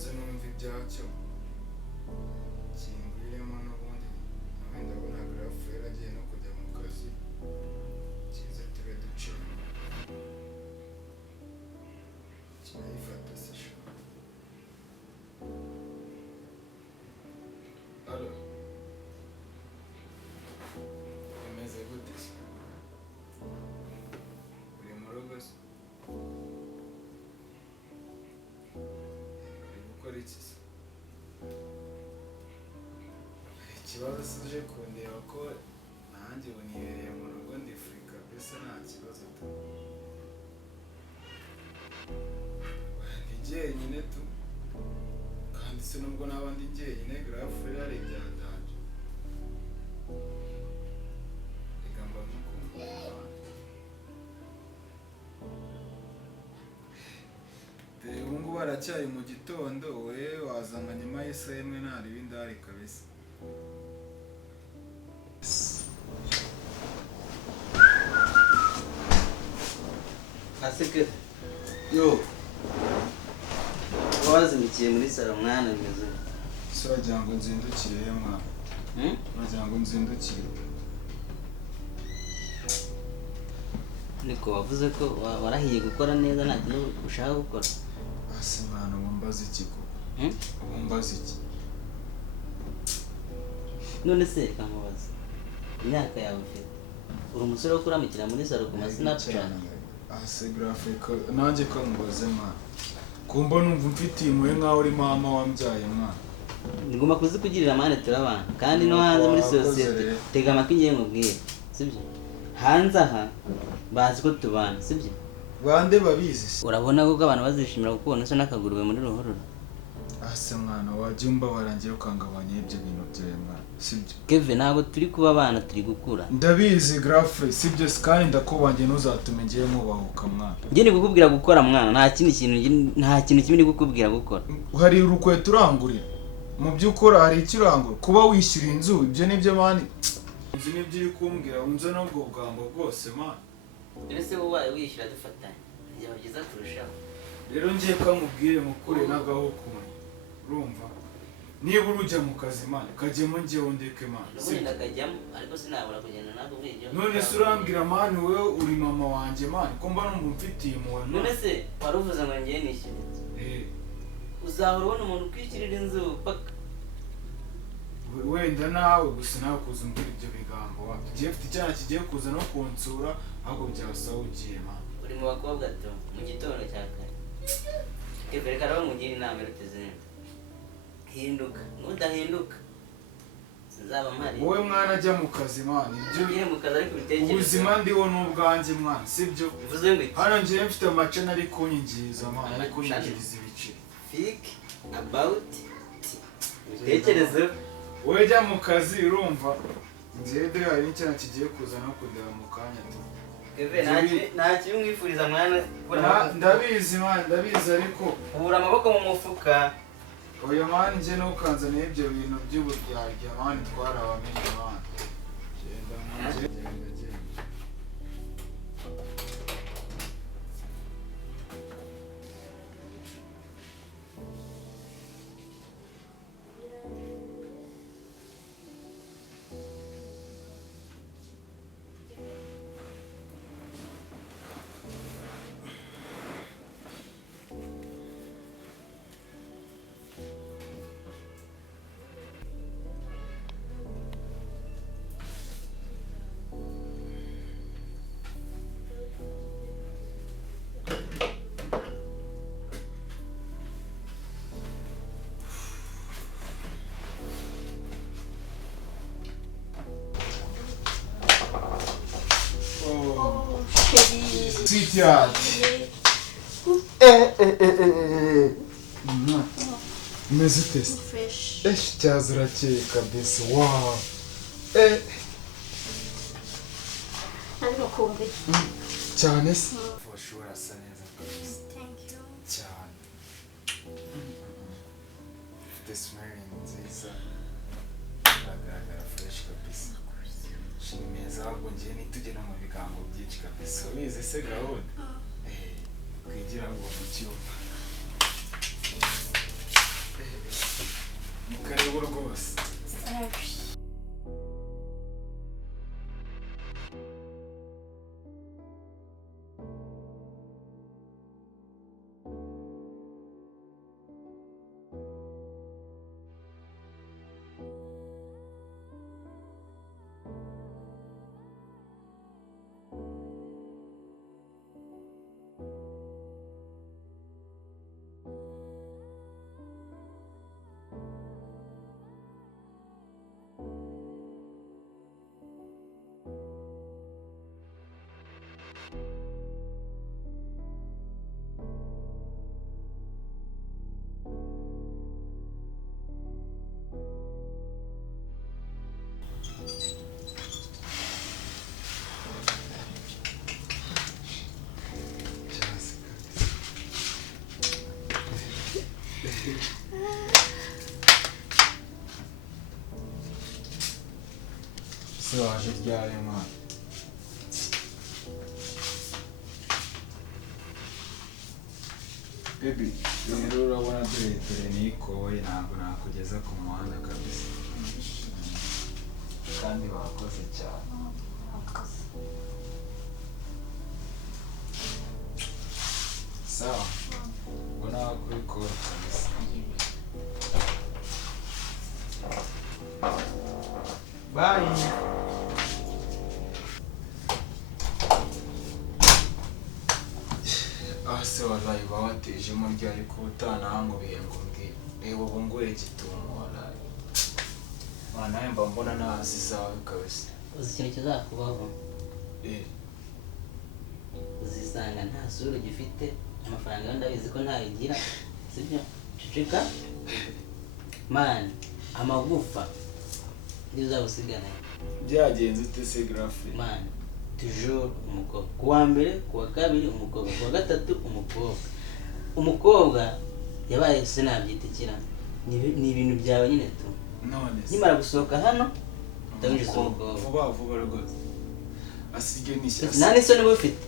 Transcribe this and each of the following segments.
manze numva ibyacyo kingwiremo n'ubundi nawe ndabona grafu yaragiye no kujya mu kazi kize tube ducemo kinayifata se sha. Alo imeze gute se? Uri mu rugo se? Uri gukora iki se? Ikibazo sije kundeba ko nanjye ubu nibereye mu rugo ndi free kabisa nta kibazo tu. Ndi jyenyine tu kandi se nubwo naba ndi jyenyine grafu yari byandanje. Reka mba mukumva ubu ngubu baracyaye mu gitondo we wazanga nyuma y'isaha imwe ntari ibindi hari kabisa. Aseke yo wazindukiye muri salo mwana meze so wagira ngo nzindukire mwana wagira ngo nzindukire. niko wavuze ko warahiye gukora neza nta kintu ushaka gukora. Ase mwana wumbaza iki ko wumbaza iki? none se kamubaza imyaka yawe ufite uri umusore wo kuramukira muri salo ku Snapchat. Ase graphic nanjye ko mubaze mwana kumba numva mfitiye impuhwe nkaho uri mama wambyaye mwana. Ngomba kuzikugirira amane turabana kandi no hanze muri society tega amatwi ngiye nkubwire sibyo hanze aha bazi ko tubana sibyo bande babizi se. urabona ko abantu bazishimira gukubona se n'akagurube muri ruhurura. Ase mwana wajya umbabara ngiye ukangabanya ibyo bintu byawe mwana sibyo. Kevin ntabwo turi kuba abana turi gukura. Ndabizi graphic sibyo kandi ndakubangiye ntuzatume ngiye mubahuka mwana. Ngiye ni gukubwira gukora mwana nta kintu kimwe ni gukubwira gukora. Hari urukweto urangurira mu by'ukora hari ikirangura kuba wishyura inzu ibyo nibyo mani. Inzu nibyo uri kumbwira unze nubwo bwambo bwose mani. Ese wowe wishyura dufatanye byaba byiza kurushaho. Rero ngiye kamubwire mukure n'agahukumwe urumva niba urujya mu kazi mani kajyemo ngiye wondeke mani. Ubundi akajyamo ariko sinabura kugenda nako bw'ibyo. None se urambwira mani wewe uri mama wanjye mani ko mba numva mfitiye impuhwe. None se waruvuze ngo ngiye nishyure uzahora ubona umuntu ukwishyurira inzu paka. Wenda nawe gusa nawe kuza umbwira ibyo bigambo tugiye mfite icyana kigiye kuza no kunsura ahubwo byabasaba ugiye mani. Uri mu bakobwa to mu gitondo cya kare Kevin karaba mugira inama ruteze hinduka nudahinduka sinzaba mpari. Wowe mwana ajya mu kazi mani ibyo ugiye mu kazi ariko bitekerezo ubuzima ndiho n'ubwanjye mwana sibyo. bivuze ngo hano ngiye mfite amacana ari kunyinjiza mwana ari kunyinjiriza ibiceri. Think about bitekerezo. Wowe jya mu kazi urumva ngiye de hari n'icyana kigiye kuza no kundeba mu kanya tu. Kevin nta kintu mwifuriza mwana. Ndabizi mwana ndabizi ariko ubura amaboko mu mufuka. Oya mani nje nukanzaniye ibyo bintu by'uburyarya mani twarabamenye mani. Genda mwana genda. Sweetheart. Meze test. Fresh. Cyazura cye kabisa. Wow. Arimo kumbe. Cyane se. For sure asa neza kabisa. Thank you. Cyane. This smelling nziza. Agaragara fresh kabisa. Shimeza ahubwo ngiye nitugena mu bigango byinshi kabisa. Wize se gahunda? Kwigira ngo mucyumva. Se waje ryari mwana? Baby, rero urabona dore nikoye ntabwo nakugeza ku muhanda kabisa. Kandi wakoze cyane. Sawa. Ubona kubikora kabisa. Bye. Se wallahi bawatejemo ryari ko utanahangubiye ngo mbwira reba ubu ngure gitumo wallahi nawe mba mbona ntazi zawe kabisa. Uzi ikintu kizakubaho uzisanga nta sura ugifite amafaranga yo ndabizi ko ntayigira sibyo ceceka man amagufa niyo uzabusigana byagenze ute se graphic man toujours umukobwa kuwa mbere kuwa kabiri umukobwa kuwa gatatu umukobwa yabaye se nabyitikira ni ibintu byawe nyine tu none nimara gusohoka hano ndabinjiza umukobwa vuba rwose asige nishyasa nani so niwe ufite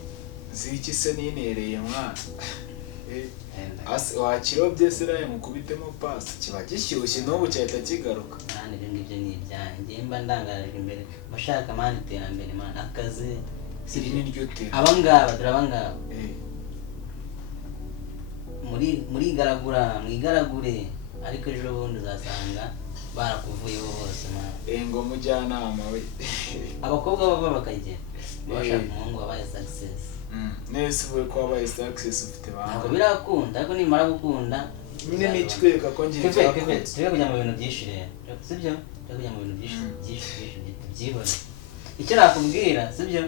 ziki se ninereye mwana wakirobye se nawe mukubitemo pasi kiba gishyushye n'ubu cyahita kigaruka. Mani ibyo ngibyo ni ibyanjye mba ndangaje imbere bashaka mani iterambere mani akazi siri n'iryo tera abangaba dore abangaba mwigaragure ariko ejo bundi uzasanga barakuvuyeho bose mani ngo mujyanama we abakobwa baba bakagera bashaka umuhungu wabaye success nese uvuye ko wabaye success ufite banga ntabwo birakunda ariko nimara gukunda nyine nicwereka ko ngiye tujye kujya mu bintu byinshi rero sibyo tujye kujya mu bintu byinshi byihore icyo nakubwira sibyo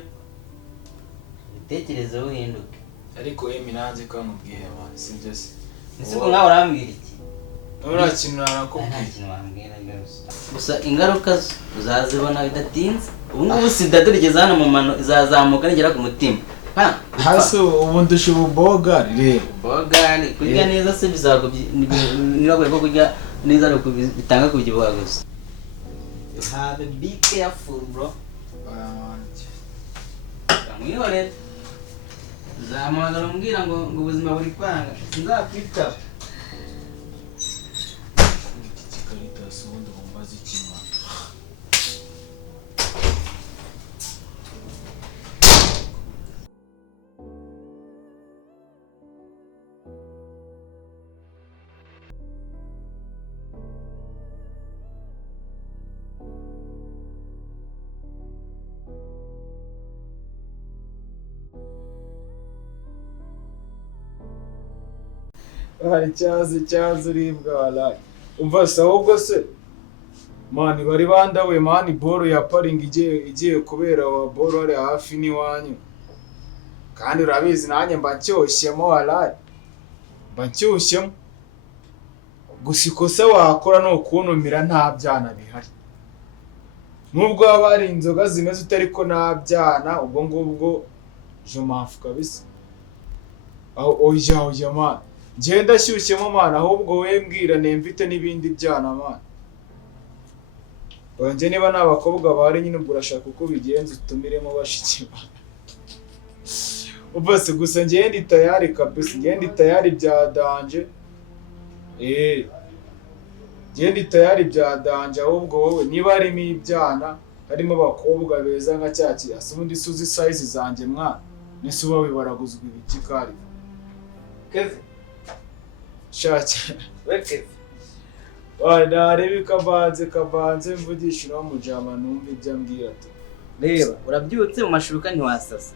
bitekerezo uhinduke ariko nanze ko amubwira mwana sibyo se nisuko nkaho urambwira iki ura kintu narakubwira nta kintu wambwira byose gusa ingaruka uzazibona bidatinze ubu ngubu sida turigeze hano mu mano izazamuka nigera ku mutima hasi ubu ndusha ububogari rero bogari kurya neza se nibagoye ko kurya neza ariko bitanga kubyibuha gusa have a be careful bro mwihorere uzamuhamagara umbwira ngo ubuzima buri kwanga sinzakwitaba iki Caritas ubundi bumbaza ikima hari cyazi uribwa walayi umva se ahubwo se mani bari bandawe mani boro ya paring igiye kubera wa boro ari hafi n'iwanyu kandi urabizi nanjye mba nshyoshyemo walayi mba nshyoshyemo gusa ikosa wakora ni ukuntumira nta byana bihari nubwo haba hari inzoga zimeze utari ko nta byana ubwo ngubwo je mafu kabisa aho oya mani ngenda shyushyemo mwana ahubwo we mbwira nemvite n'ibindi byana mwana bonje niba n'abakobwa bari nyine urashaka uko bigenza utumiremo bashiki bana ubase gusa ngende tayari kabisa ngende tayari bya danje ngende tayari bya danje ahubwo wowe niba harimo ibyana harimo abakobwa beza nka cyaki asubundi suzi size zanjye mwana nese uba wibaraguzwa ibiki kari Kevin shaki weke narebe kabanze mvugisha no mujama numva ibyo ambwira ati reba urabyutse mu mashuka ntiwasasa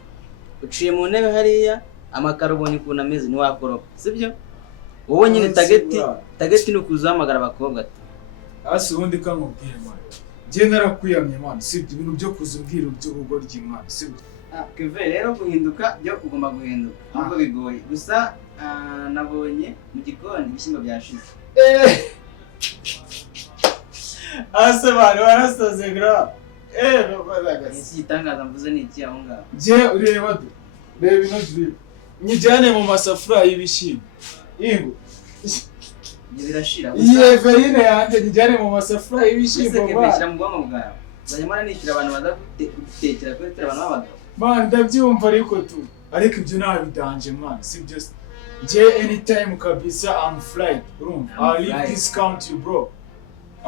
uciye mu ntebe hariya amakaro ubonye ukuntu ameze ntiwakoropa sibyo wowe nyine tageti ni ukuzahamagara abakobwa ati hasi ubundi kamubwire mwana njye narakwiyamye mwana sibyo ibintu byo kuzumbwira by'ubugoryi mwana sibyo Kevin rero guhinduka byo ugomba guhinduka nubwo bigoye gusa nabonye mu gikoni ibishyimbo byashize ase bari barasaze gra iki gitangaza mvuze ni iki aho ngaho je ureba ino drip nyijyane mu masafuriya y'ibishyimbo ingo ibyo birashira Iye verine yanjye njyane mu masafuriya y'ibishyimbo bana mu bwonko bwawe uzajya nishyura abantu baza gutekera kuri abantu b'abagabo man ndabyumva ariko ibyo ntabidanje mwana sibyo je anytime kabisa I'm flight urumva I leave discount you bro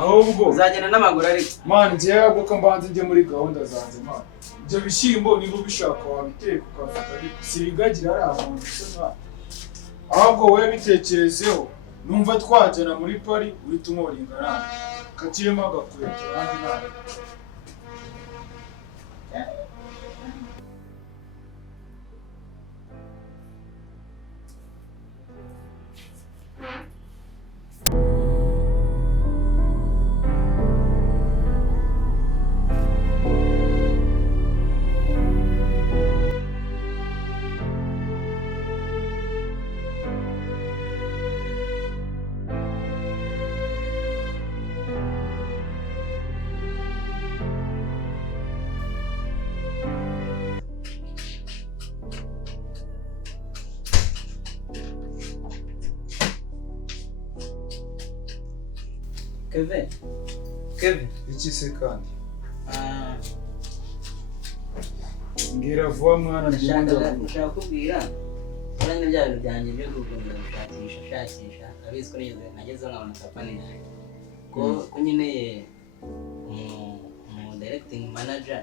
ahubwo uzagenda n'amaguru ariko man je aguko mbanze njye muri gahunda zanjye man ibyo bishyimbo niba ubishaka wabiteka ukafata ariko sibigagira ari abantu se ahubwo wowe bitekerezeho numva twajyana muri Paris uri tumworingana kakirimo agakweto kandi nawe Kevin iki se kandi mbwira vuba mwana ndashaka kubwira uranye bya bintu byanjye byo gukomeza gushakisha abizi ko nageze nkabona kapani yawe ko nyine umu directing manager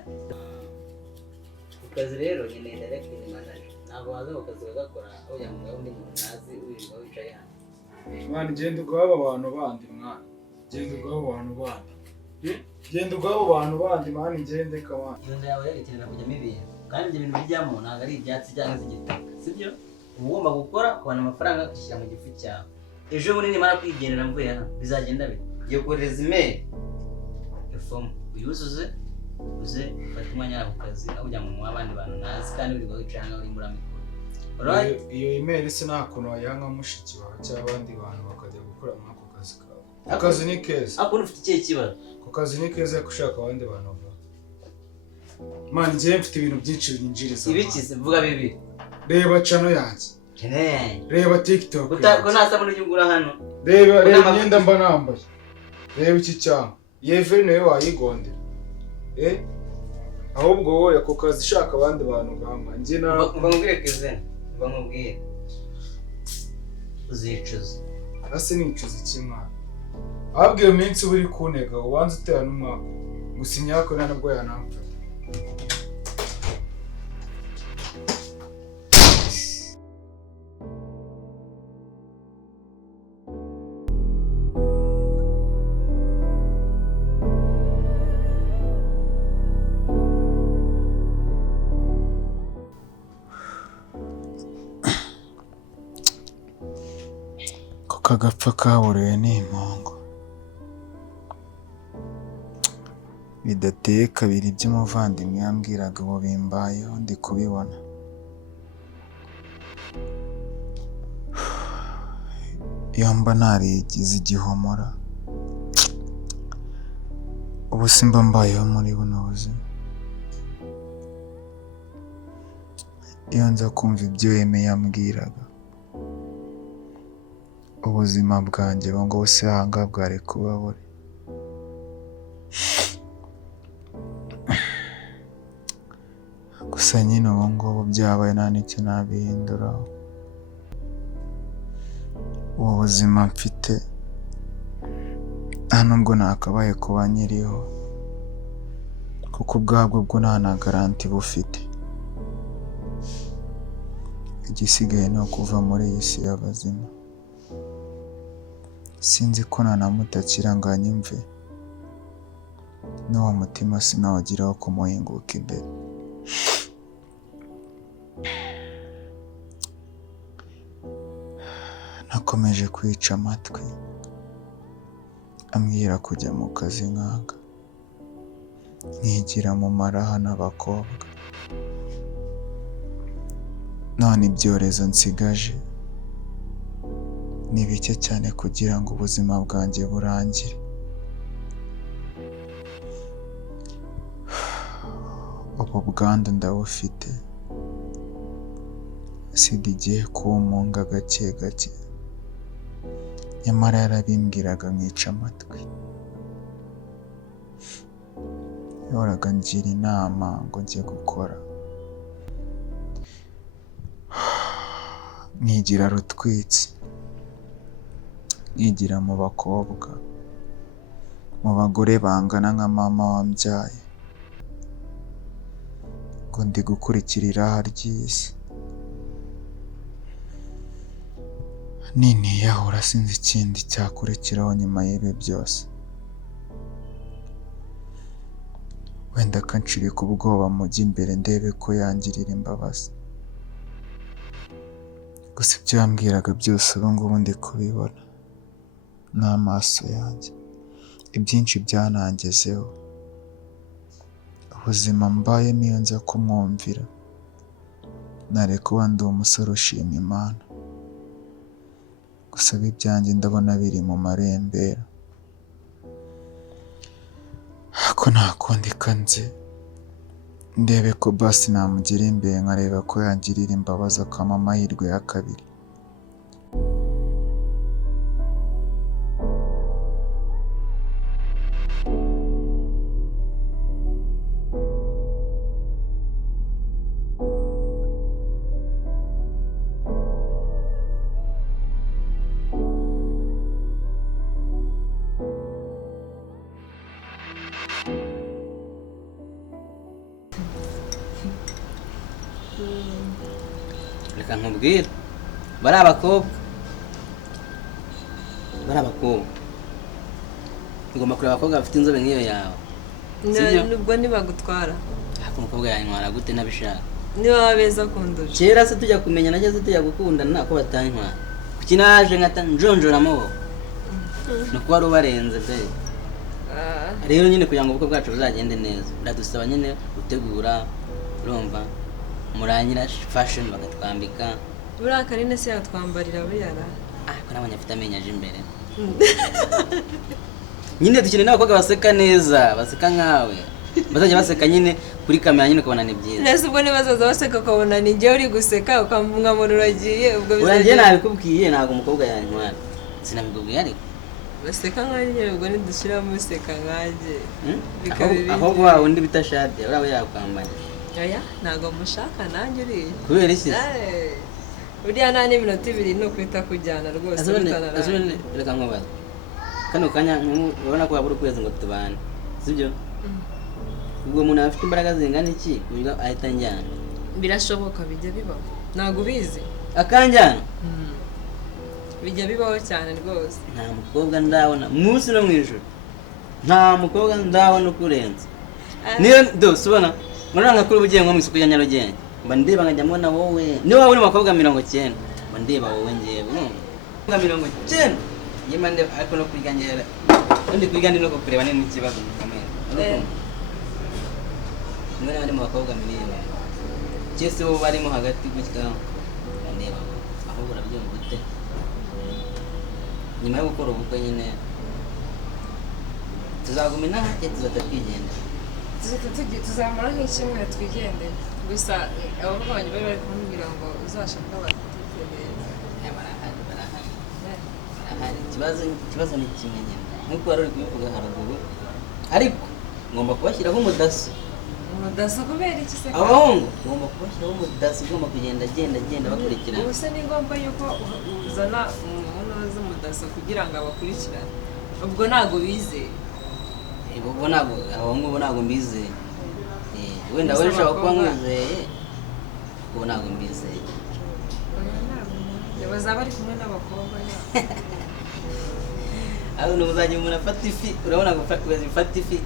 ukazi rero nyine directing manager ntabwo waza ukazi ugakora aho yamugabo undi muntu nazi wirirwa wicaye hano mwana genda ugaba abantu bandi mwana genda ugaba abantu bandi mwana ngende kamana iyo nda yawe yarekerera kujyamo ibintu kandi ibyo bintu bijyamo ntabwo ari ibyatsi cyangwa se igitaka sibyo uba ugomba gukora ukabona amafaranga ugashyira mu gifu cyawe ejo bundi nimara kwigendera mvuye hano bizagenda bite ugiye kohereza email ifomu uyuzuze uze ufate umwanya wawe ku kazi aho ujya mu abandi bantu nazi kandi wirirwa wicaye ahangaha uri muri amikoro iyo email se nta kuntu wayiha mushiki wawe cyangwa abandi bantu bakajya gukora muri ako kazi kawe akazi ni keza ariko ufite ikihe kibazo ako kazi ni keza gushaka abandi bantu vuba man njye mfite ibintu byinshi binyinjiriza ibikize mvuga bibi reba channel yanjye reba TikTok ko nasa muri ugura hano reba imyenda mba nambaye reba iki cyangwa yeve nawe wayigondera ahubwo wowe ako kazi shaka abandi bantu gama njye na mbamubwire Kevin mbamubwire uzicuza ase nicuza iki mwana ahubwo iyo minsi uri kunega ubanza utera n'umwaka gusa imyaka nabwo yanamfata kagapfa kaburiwe n'impongo bidateye kabiri by'umuvandimwe yambwiraga ubu bimbayeho ndi kubibona iyo mba narigize igihomora ubu simba mbayeho muri buno buzima iyo nza kumva ibyo yemeye yambwiraga ubuzima bwanjye ngo bose hanga bwari kuba buri gusa nyine ubu ngubu byabaye nta n'icyo nabihinduraho ubu buzima mfite nta nubwo nakabaye kuba nyiriho kuko ubwabwo bwo nta na garanti bufite igisigaye ni ukuva muri iyi si y'abazima sinzi ko nanamutakira ngo anyumve n'uwo mutima sinawugiraho kumuhinguka imbere nakomeje kwica amatwi ambwira kujya mu kazi nkaka nkigira mu maraha n'abakobwa none ibyorezo nsigaje ni bike cyane kugira ngo ubuzima bwanjye burangire ubu bwandu ndabufite sida igiye kumunga gake gake nyamara yarabimbwiraga nkica amatwi. Yahoraga ngira inama ngo njye gukora, nkigira rutwitsi, nkigira mu bakobwa, mu bagore bangana nka mama wambyaye, ngo ndi gukurikira iraha ry'isi. Niniyahura sinzi ikindi cyakurikiraho nyuma y'ibi byose. Wenda akanshirika ubwoba mujya imbere ndebe ko yangirira imbabazi. Gusa ibyo yambwiraga byose ubu ngubu ndi kubibona n'amaso yanjye. Ibyinshi byanangezeho. Ubuzima mbayemo iyo nza kumwumvira, nari kuba ndi umusore ushima Imana. Gusa ibyanjye ndabona biri mu marembera. Ko nta kundi kanze ndebe ko basi namugira imbere nkareba ko yangirira imbabazi akampa amahirwe ya kabiri. Reka nkubwire, bari abakobwa ugomba kureba abakobwa bafite inzobe nk'iyo yawe. Nubwo ntibagutwara, ariko umukobwa yantwara gute nabishaka? niba wabeza kundusha. Kera se tujya kumenya nageze tujya gukundana ko batantwara, kuki naje nkata njonjoramo no kuba rubarenze pe. Rero nyine kugira ngo ubukwe bwacu buzagende neza biradusaba nyine gutegura, urumva, murangira fashion bagatwambika. Buriya Karine se yatwambarira buriya ko nabonye afite amenyo aje imbere. Nyine dukeneye n'abakobwa baseka neza, baseka nkawe, bazajya baseka nyine kuri kamera nyine ukabona ni byiza. Nese ubwo nibazaza baseka ukabona ni njye uri guseka ukamvunga mu ruragiye, ubwo bizajya nabikubwiye ntabwo umukobwa yantwara. Sinabikubwiye ariko baseka nkanjye, ubwo nidushyiramo useka nkanjye ahubwo wa wundi bita Shade uriya we yakwambaye. Oya ntabwo mushaka nanjye uriya. Kubera iki? Buriya nta n'iminota ibiri ni ukwita kujyana rwose. Reka nkubaze, kano kanya urabona ko wabura ukwezi ngo tubane, sibyo? Ubwo umuntu afite imbaraga zingana iki kuburyo ahita njyana? Birashoboka, bijya bibaho, ntabwo ubizi. Akanjyana? Bijya bibaho cyane rwose. Nta mukobwa ndabona munsi no mu ijoro, nta mukobwa ndabona ukurenza. Niyo dose ubona muranga kuri ubugiye nko mu isuku ya Nyarugenge, mba ndeba nkajya mbona wowe niyo waba uri umukobwa 90, mba ndeba wowe ngewe umukobwa 90 yema ndeba, ariko no kwiganyera ndi kwigandi no kureba nini ikibazo gikomeye. Mwana ari mu bakobwa miliyoni cyese bo barimo hagati gutya, ndeba aho urabyumva gute nyuma yo gukora ubukwe nyine tuzagumina hake tuzatwigenda, tuzamara nk'ikimwe twigendere. Gusa abavanye bari kumbwira ngo uzashaka abatite neza. Barahari. Ikibazo ni kimwe nyine nk'uko wari uri kubivuga haruguru, ariko ngomba kubashyiraho umudaso. Umudaso kubera iki se? Abahungu ngomba kubashyiraho umudaso, ugomba kugenda agenda bakurikirana. Ubuse ni ngombwa yuko uzana umuntu w'umudaso kugira ngo abakurikirane? Ubwo ntabwo bizeye. Ubwo ntabwo abahungu ntabwo mbizeye. Wenda wowe ushobora kuba mwizeye, ubwo ntabwo mbizeye. Bazaba bari kumwe n'abakobwa nyine. Aho n'uzajya umuntu afata ifi, urabona gufata ifi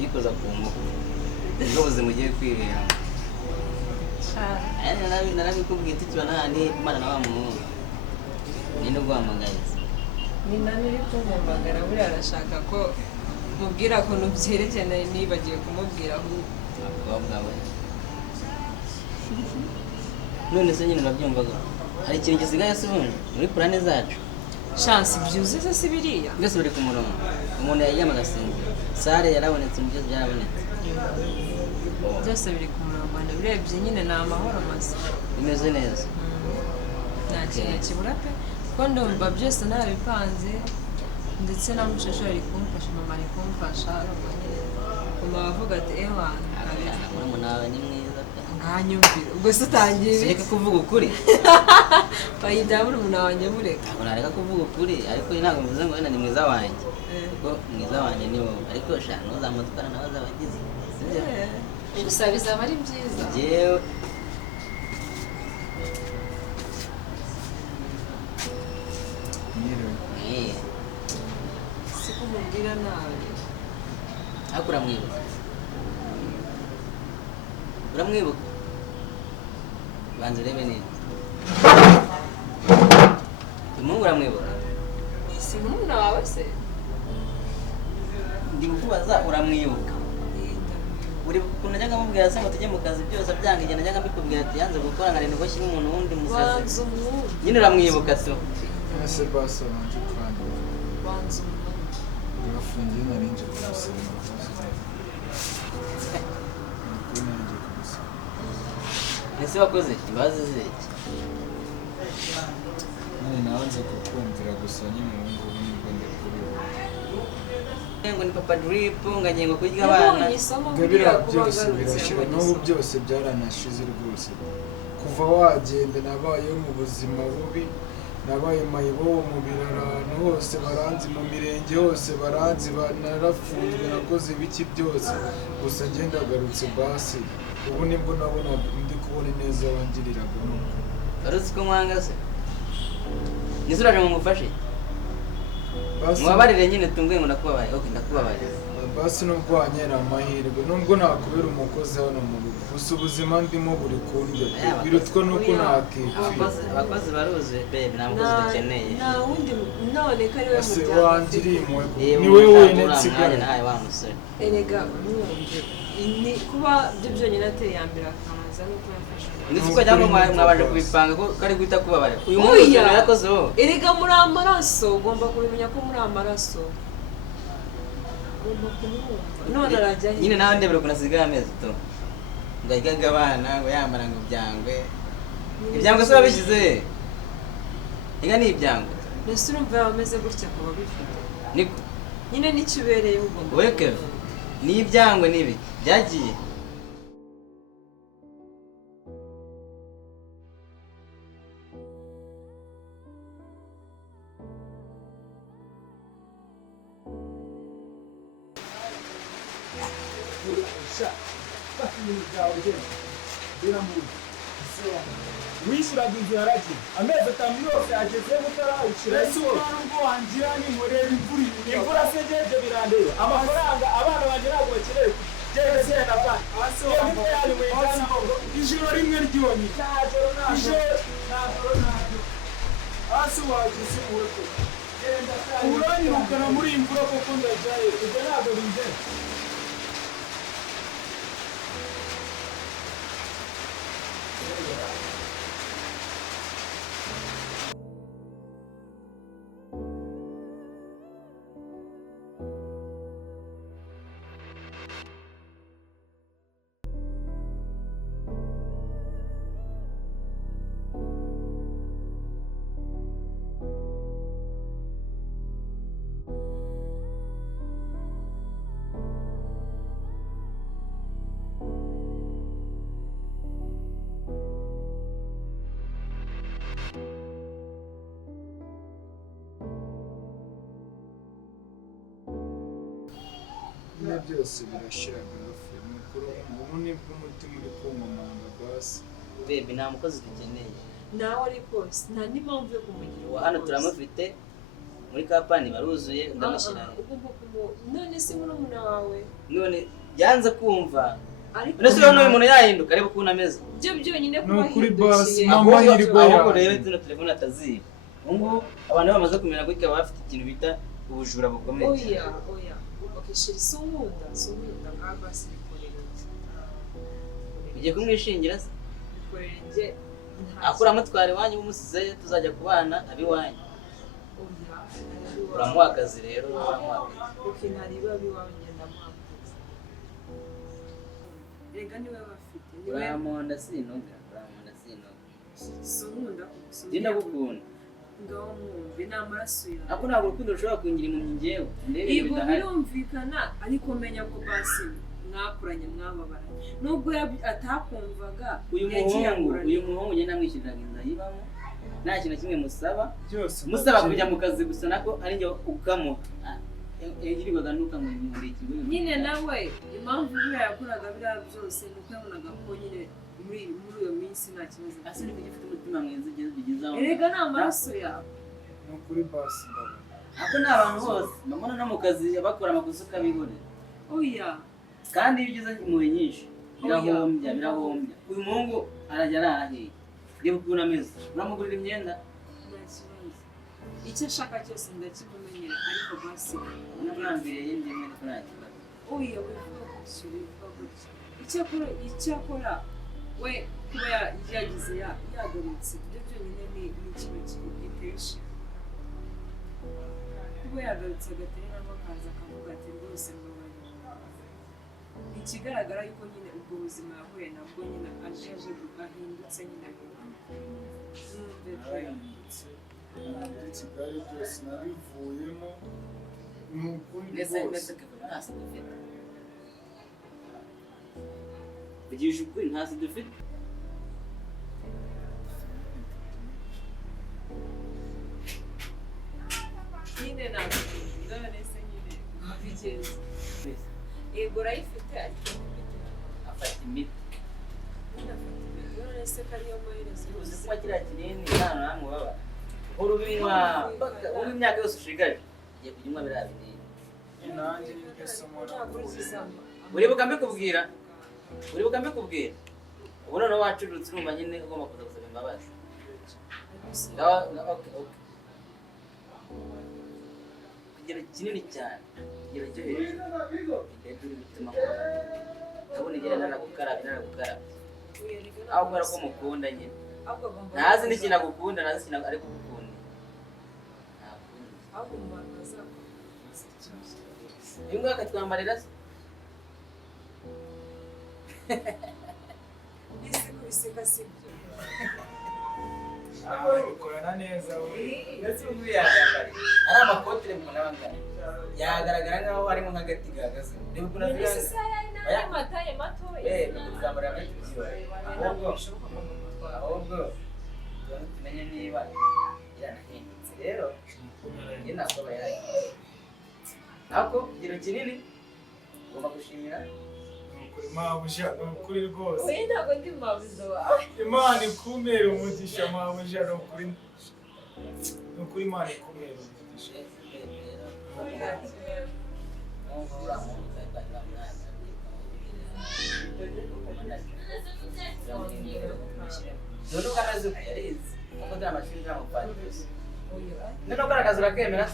yikoza ku nkoko, ubwo buzima ugiye kwibera. Narabikubwiye tukiba n'ahandi kumara na wa muntu ni no guhamagaye. Ni nani uri kumwambagara buriya arashaka ko mubwira ko nubyerekene nibagiwe kumubwira ahubwo abakobwa we. None se nyine urabyumvaga hari ikintu gisigaye se ubundi muri plane zacu? Chance byuzuze se biriya byose biri ku murongo, umuntu yayiyama agasinzira, sare yarabonetse, byose byarabonetse, byose biri ku murongo. Urebye nyine ni amahoro masa, bimeze neza, nta kintu kibura pe. kuko ndumva byose nabipanze ndetse na mushasha ari kumfasha mama ari kumfasha mama avuga ati ewana abana muri nawe ni mwiza nkanyumvira ubwo se utangiye reka kuvuga ukuri bayidamura umuntu wanjye mureka urareka kuvuga ukuri ariko ntabwo mvuze ngo wenda ni mwiza wanjye kuko mwiza wanjye ni wowe ariko shaka ntuzamutwara nawe azabagize sibyo gusa bizaba ari byiza yewe siko mubwira nawe ariko uramwibuka banza urebe neza umuhungu uramwibuka si murumuna wawe se ndi kukubaza uramwibuka uri ukuntu najyaga mubwira se ngo tujye mu kazi byose byanga igihe najyaga mbikubwira ati yanze gukora ngo arindwi ashyire umuntu wundi musazi nyine uramwibuka se ese basi wanje kandi banza umuntu urafungiye narinje kumusaba ese wakoze imbabazi ziki none nawe nza kukumvira gusa nyine ubu ngubu nibwo ndikubibona ngo ni papa drip nganyengo kurya abana biriya byose birashira n'ubu byose byaranashize rwose kuva wagenda nabayeho mu buzima bubi nabaye mayibobo mu birarano hose baranzi mu mirenge hose baranzi narafunzwe nakoze ibiki byose gusa ngendagarutse basi ubu nibwo nabona ndi kubona neza wangiriraga nuko aruzi ko mwanga se nisuraje ngo mufashe basi mubabarire nyine tumvuye ngo ndakubabaye okay ndakubabarira basi nubwo wanyera amahirwe nubwo nakubera umukozi hano mu rugo gusa ubuzima ndimo buri kundya birutwa nuko nakipfira abakozi baruzuye bebe nta mukozi dukeneye nta wundi none ko ari we ese muryango wangiriye impuhwe ni wowe wenyine nsigaye nahaye wa musore erega mwumve ni kuba byo byonyine ateye yambere akaza nuko yafashe ndetse ko cyangwa mwabanje kubipanga ko kari guhita kubabarira uyu munsi yarakoze ho erega muri amaraso ugomba kubimenya ko muri amaraso ugomba kumwumva none arajya nyine nawe ndebera ukuntu asigaye amezi to ngo ajyaga abana ngo yambara ngo ibyangwe ibyangwe se wabishyize inka ni ibyangwe mbese urumva yaba ameze gutya akaba abifite niko nyine nicyo ubereye ugomba weke ni ibyangwe nibi byagiye wishyuraga inzu yaragi amezi atanu yose ageze mutarawushyira ese ubwo wangira ni mureba imvura se ngeje birandeba amafaranga abana banjye ntabwo bakeneye kugeze na banki ijoro rimwe ryonyine ijoro hasi wagize uruko uranyirukana muri iyi mvura kuko ndajyayo ibyo ntabwo bizeye byose birashira gafi mukuru umuntu nibwo umutima uri kumumanga basi bebe nta mukozi dukeneye nawe ariko nta n'impamvu yo kumugira hano turamufite muri kapani baruzuye ndamushyiraho none se murumuna wawe none yanze kumva none se uyu muntu yahinduka areba ukuntu ameze byo byonyine kuba kuri basi amahirwe ahubwo rero zino telefone ataziba ubu abantu bamaze kumenya ko baba bafite ikintu bita ubujura bukomeye oya okishira sumunda nka basi bikorera ugiye kumwishingira se bikorera nge akura mutware wanyu umusizeyo tuzajya kubana abiwanyu uramuha akazi rero okay ntariba abiwawe ngenda muhakuza rega niwe bafite uramonda sinoga sumunda ndinda gukunda ngaho mwumve ni amaraso yawe ako ntabwo urukundo rushobora kungira impumyi njyewe ibo birumvikana ariko menya ko basi mwakuranye mwababaranye nubwo atakumvaga uyu muhungu njye namwishyuriraga inzu ayibamo nta kintu kimwe musaba musaba kujya mu kazi gusa nako ari njye ukamuha yirirwaga nukamwimura ikigo nyine nawe impamvu buriya yakoraga biriya byose ni uko yabonaga ko nyine muri iyo minsi nta kibazo ase ni kujya ufite umutima mwiza ugeze aho erega ni amaraso yawe ni ukuri basi ndabona ako ni abantu bose mbona no mu kazi bakora amakosa ukabibonera oya kandi iyo ugeze impuhwe nyinshi birahombya uyu muhungu arajya araheye reba ukuntu ameze uramugurira imyenda nta kibazo icyo ashaka cyose ndakimumenyera ariko basi unamwambiriye yemye ariko nta kibazo oya wivuga gutya icyo akora we kuba yagize yagarutse ibyo byonyine ni ikintu gitesha kuba yagarutse agatereramo akaza akavuga ati rwose mbabarira ikigaragara yuko nyine ubwo buzima yahuye nabwo nyine aje ahindutse nyine narahindutse muri Kigali byose nabivuyemo ni ukuri rwose ugisha ukuri ntasi dufite nyine ntabwo ndabona se nyine bigenze yego urayifite ariko afata imiti none se ko ariyo maherezo uzi kuba kiriya kinini nta namwe ubabara urubinywa ubu imyaka yose ushigaje ugiye kujya unywa biriya binini nanjye niryo somo uribuka mbikubwira ubu noneho wacurutse urumva nyine ugomba kuza gusaba imbabazi kugera kinini cyane kugera cyo hejuru hejuru bituma ndabona igihe naragukarabye aho kubera ko mukunda nyine ntazi n'ikintu agukunda ntazi ikintu ari kugukunda uyu nguyu akatwambarira se biseka sibyo bikorana neza ndetse ubu yagambariye ari amakoti reba ukuntu aba angana yagaragara nk'aho harimo nk'agati gahagaze reba ukuntu avuga mataye matoya kutwambarira ahubwo tumenye niba iranahindutse rero njye ntabwo aba yarahindutse ariko kigero kinini ugomba gushimira mabuja ni ukuri rwose we ntabwo ndi mabuja wawe imana ikumere umugisha mabuja ni ukuri imana ikumere umugisha dore uko ameze uko yarize kuko dore amashuri y'amapadiri none ukora akazi urakemera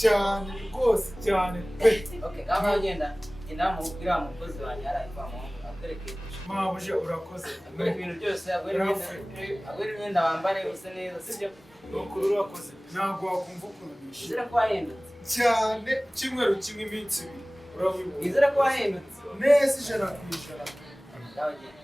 cyane rwose cyane pe okay ngaho ugenda uriya mukozi wanjye arayikwa mu akwereke mabuja urakoze akwereka ibintu byose agwera imyenda wambare use neza sibyo ni ukuri urakoze ntabwo wakumva ukuntu nishimye nizere ko wahindutse cyane icyumweru kimwe iminsi ibiri urabibuka nizere ko wahindutse neza ijana ku ijana ngaho ugenda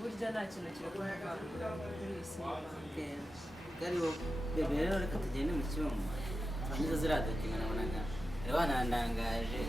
burya nta kintu kirakorwa kuri iyi si gariho bebe rero reka tugende mu cyumba nizo ziriya dokima nabonaga reba banandangaje